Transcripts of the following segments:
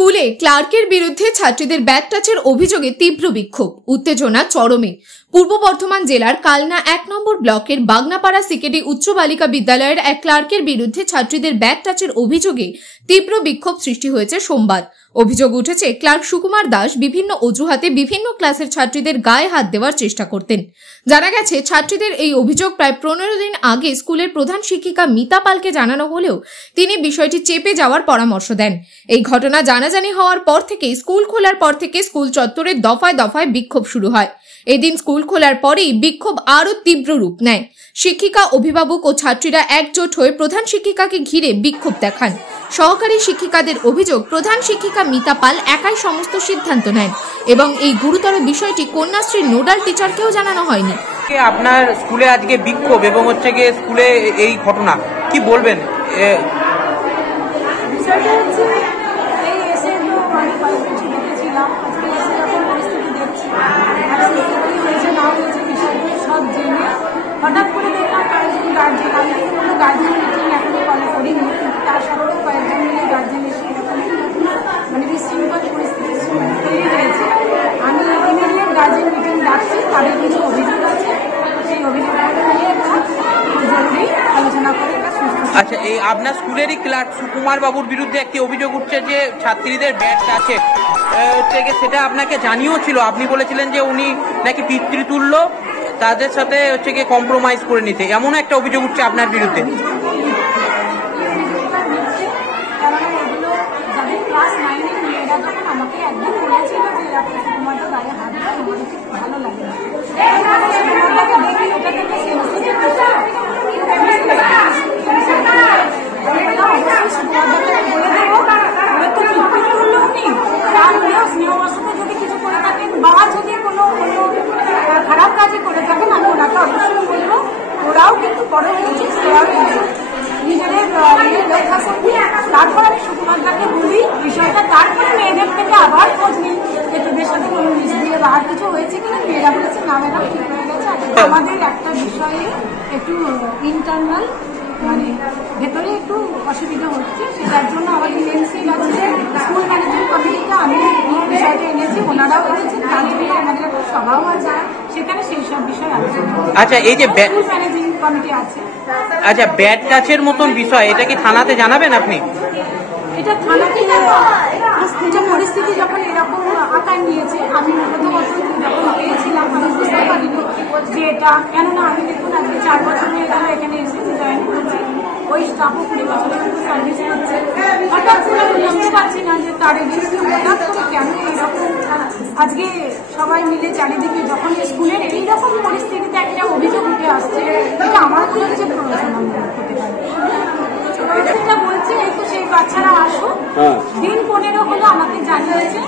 স্কুলে ক্লার্কের বিরুদ্ধে ছাত্রীদের ব্যাট টাচের অভিযোগে তীব্র বিক্ষোভ, উত্তেজনা চরমে। পূর্ব বর্ধমান জেলার কালনা ১ নম্বর ব্লকের বাগনাপাড়া সিকেডি উচ্চ বালিকা বিদ্যালয়ের এক ক্লার্কের বিরুদ্ধে ছাত্রীদের ব্যাট টাচের অভিযোগে তীব্র বিক্ষোভ সৃষ্টি হয়েছে সোমবার। অভিযোগ উঠেছে, ক্লার্ক সুকুমার দাস বিভিন্ন অজুহাতে বিভিন্ন ক্লাসের ছাত্রীদের গায়ে হাত দেওয়ার চেষ্টা করতেন। জানা গেছে, ছাত্রীদের এই অভিযোগ প্রায় ১৫ দিন আগে স্কুলের প্রধান শিক্ষিকা মিতা পালকে জানানো হলেও তিনি বিষয়টি চেপে যাওয়ার পরামর্শ দেন। এই ঘটনা জানাজানি হওয়ার পর থেকে স্কুল খোলার পর থেকে স্কুল চত্বরে দফায় দফায় বিক্ষোভ শুরু হয়। এদিন স্কুল খোলার পরেই বিক্ষোভ আরও তীব্র রূপ নেয়। শিক্ষিকা, অভিভাবক ও ছাত্রীরা একজোট হয়ে প্রধান শিক্ষিকাকে ঘিরে বিক্ষোভ দেখান। সহকারী শিক্ষিকাদের অভিযোগ, প্রধান শিক্ষিকা মিতা পাল একাই সমস্ত সিদ্ধান্ত নেন এবং এই গুরুতর বিষয়টি কন্যাশ্রীর নোডাল টিচারকেও জানানো হয়নি। আপনার স্কুলে আজকে বিক্ষোভ এবং স্কুলে এই ঘটনা কি বলবেন? হঠাৎ করে দেখলাম কয়েকজন গার্জেন, আমি কোনো গার্জেন মিটিং এখনো কল করিনি, তার সত্ত্বেও কয়েকজন মিলে গার্জেন এসে মানে বিশৃঙ্খল পরিস্থিতি তৈরি হয়েছে। আমি ইমিডিয়েট গার্জেন মিটিং ডাকছি, তাদের কিছু অভিযোগ আছে, সেই অভিযোগগুলো নিয়ে জরুরি আলোচনা করে এটা সুস্থ। আচ্ছা, এই আপনার স্কুলেরই ক্লার্ক সুকুমার বাবুর বিরুদ্ধে একটি অভিযোগ উঠছে যে ছাত্রীদের ব্যাট আছে, সেটা আপনাকে জানিয়েও ছিল। আপনি বলেছিলেন যে উনি নাকি পিতৃতুল্য, তাদের সাথে কম্প্রোমাইজ করে নিতে, এমন একটা অভিযোগ উঠছে আপনার বিরুদ্ধে। খারাপ কাজে করে থাকেন, আমি ওনাকে অবশ্যই বলবো। ওরাও কিন্তু বড় হয়েছে, নিজেদের তারপর আমি সুকুমারদাকে বলি বিষয়টা, তারপরে মেয়েদের থেকে আবার খোঁজ নিই যে তোদের সাথে কোনো মিসবিহেভ বা আর কিছু হয়েছে কিনা। মেয়েরা বলেছে না ম্যাডাম, ঠিক হয়ে গেছে। আমাদের একটা বিষয়ে একটু ইন্টারনাল মানে ভেতরে একটু অসুবিধা হচ্ছে, সেটার জন্য আমাদের এনসি আছে, স্কুল ম্যানেজমেন্ট কমিটিতে আমি বিষয়টা এনেছি, ওনারাও এনেছেন। তারপরে আমাদের একটা সভাও আছে, সেখানে সেই সব বিষয় আছে। আচ্ছা, এই যে স্কুল ম্যানেজমেন্ট কমিটি আছে। আচ্ছা, ব্যাট টাচের মতন বিষয়, এটা কি থানাতে জানাবেন আপনি? এটা থানাতে যে পরিস্থিতি যখন এরকম আকার নিয়েছে, আমি প্রথমত যখন পেয়েছিলাম আমি বুঝতে পারিনি যে এটা, কেননা আমি দেখুন আজকে 4 বছর হয়ে গেল এখানে এসে জয়েন করছি, ওই স্টাফও 20 বছরের মতো সার্ভিস করছে। হঠাৎ করে আমি জানতে পারছি না যে তার এগেন্স্টে হঠাৎ করে কেন এইরকম আজকে সবাই মিলে চারিদিকে যখন স্কুলের এইরকম পরিস্থিতিতে একটা অভিযোগ উঠে আসছে, এটা আমার মনে হচ্ছে প্রয়োজন হতে পারে। যেটা বলছে এই তো সেই বাচ্চারা আসো, দিন 15 হলো আমাকে জানিয়েছে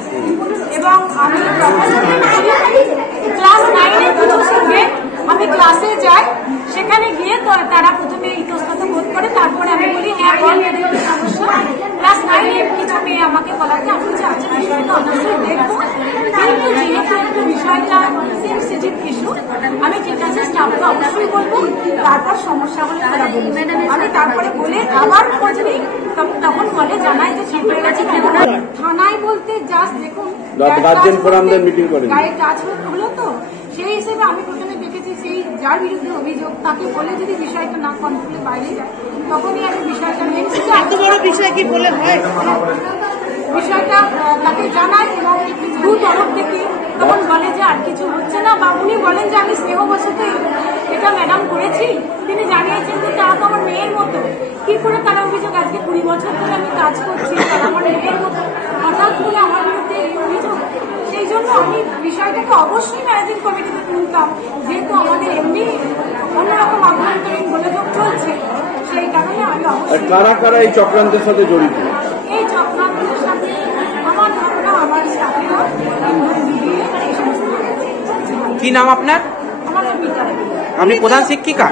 এবং আমি ক্লাস 9-এ কিছু শিখবে, আমি ক্লাসে যাই, সেখানে গিয়ে তারা প্রথমে ইতস্তত বোধ করে, তারপরে আমি বলি হ্যাঁ বল এদের কি সমস্যা। ক্লাস 9-এর কিছু মেয়ে আমাকে বলাতে আমি বলছি আচ্ছা বিষয়টা অবশ্যই দেখবো, কিন্তু যেহেতু একটু বিষয়টা সেন্সিটিভ ইস্যু, আমি ঠিক আছে স্টাফকে অবশ্যই বলবো, তারপর সমস্যা হলে তারা বলবে। আমি তারপরে বলে আবার খোঁজ নিই, তখন বলে জানাই যে ঠিক হয়ে গেছে। থানায় বলতে জাস্ট দেখুন গায়ে টাচ হলো, তো সেই হিসেবে আমি প্রথমে দেখেছি সেই যার বিরুদ্ধে অভিযোগ তাকে বলে যদি বিষয়টা না কন্ট্রোলের বাইরে যায়, তখনই আমি বিষয়টা নিয়ে এত বড় বিষয় কি বলে হয় বিষয়টা তাকে জানাই এবং দু তরফ থেকে তখন বলে যে আর কিছু হচ্ছে না, বা উনি বলেন যে আমি স্নেহবশতে এটা ম্যাডাম করেছি, তিনি জানিয়েছেন যে তারা তো আমার মেয়ের মতো। কি করে তারা অভিযোগ, আজকে 20 বছর ধরে আমি কাজ করছি, তারা আমার মেয়ের মতো, হঠাৎ করে আমার বিরুদ্ধে এই অভিযোগ। সেই জন্য আমি বিষয়টাকে অবশ্যই ম্যানেজিং কমিটিতে তুলতাম, যেহেতু আমাদের এমনি অন্যরকম আভ্যন্তরীণ গোলযোগ চলছে, সেই কারণে আমি অবশ্যই। কারা কারা এই চক্রান্তের সাথে জড়িত? এই চক্রান্তের সাথে আমার ধারণা আমার স্টাফেরা, এই সমস্ত। কি নাম আপনার? আমার মিতা। আপনি প্রধান শিক্ষিকা?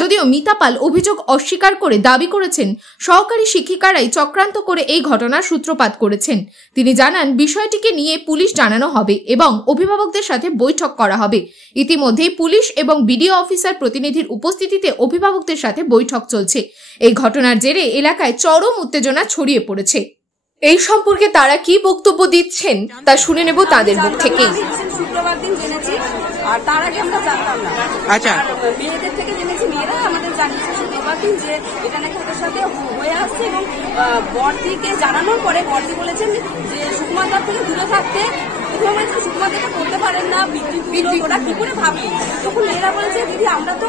যদিও মিতা পাল অভিযোগ অস্বীকার করে দাবি করেছেন সহকারী শিক্ষিকারাই চক্রান্ত করে এই ঘটনার সূত্রপাত করেছেন। তিনি জানান বিষয়টিকে নিয়ে পুলিশ জানানো হবে এবং অভিভাবকদের সাথে বৈঠক করা হবে। ইতিমধ্যেই পুলিশ এবং বিডিও অফিসার প্রতিনিধির উপস্থিতিতে অভিভাবকদের সাথে বৈঠক চলছে। এই ঘটনার জেরে এলাকায় চরম উত্তেজনা ছড়িয়ে পড়েছে। এই সম্পর্কে তারা কি বক্তব্য দিচ্ছেন তা শুনে নেব তাদের মুখ থেকেই। শুক্রবার দিন জেনেছি, আর তার আগে আমরা জানতাম না। আচ্ছা, মেয়েদের থেকে জেনেছি, মেয়েরা আমাদের জানিয়েছে শুক্রবার দিন যে এটা নাকি ওদের সাথে হয়ে আসছে, এবং বড়দিকে জানানোর পরে বড়দি বলেছেন যে সুকুমারদার থেকে দূরে থাকতে। সুকুমার যেটা করতে পারেন না, বিদ্যুৎ ওরা কি করে ভাবলি। তখন মেয়েরা বলেছে দিদি আমরা তো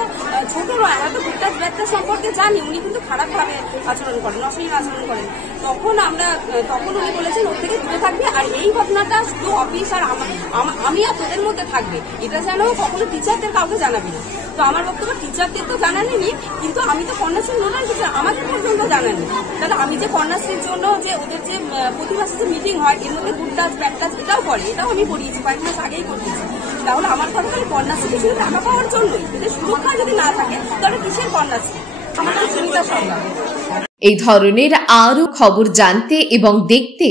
ছোট নয়, আমরা তো গুপ্তাজ ব্যাগটা সম্পর্কে জানি, উনি কিন্তু খারাপভাবে আচরণ করেন, অশালীন আচরণ করেন। তখন উনি বলেছেন ওর থেকে দূরে থাকবে, আর এই ঘটনাটা শুধু অফিস আর আমি আর তোদের মধ্যে থাকবে, এটা যেন কখনো টিচারদের কাউকে জানাবি না। তো আমার বক্তব্য, টিচারদের তো জানাননি, কিন্তু আমি তো কন্যাশ্রী নোডাল টিচার, আমাদের পর্যন্ত জানাননি। তাহলে আমি যে কন্যাশ্রীর জন্য যে ওদের যে প্রতি মাসে যে মিটিং হয়, এর মধ্যে গুডটাচ ব্যাগটাচ এটাও করে, এটাও আমি করিয়েছি, কয়েক মাস আগেই করতেছি। তাহলে আমার কথা হলো কন্যাশ্রী শুধু টাকা পাওয়ার জন্যই, এদের সুরক্ষা যদি না থাকে তাহলে কিসের কন্যাশ্রী? আমাদের সুবিধা সরকার। এই ধরনের আরও খবর জানতে এবং দেখতে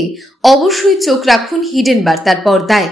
অবশ্যই চোখ রাখুন হিডেন বার্তার পর্দায়।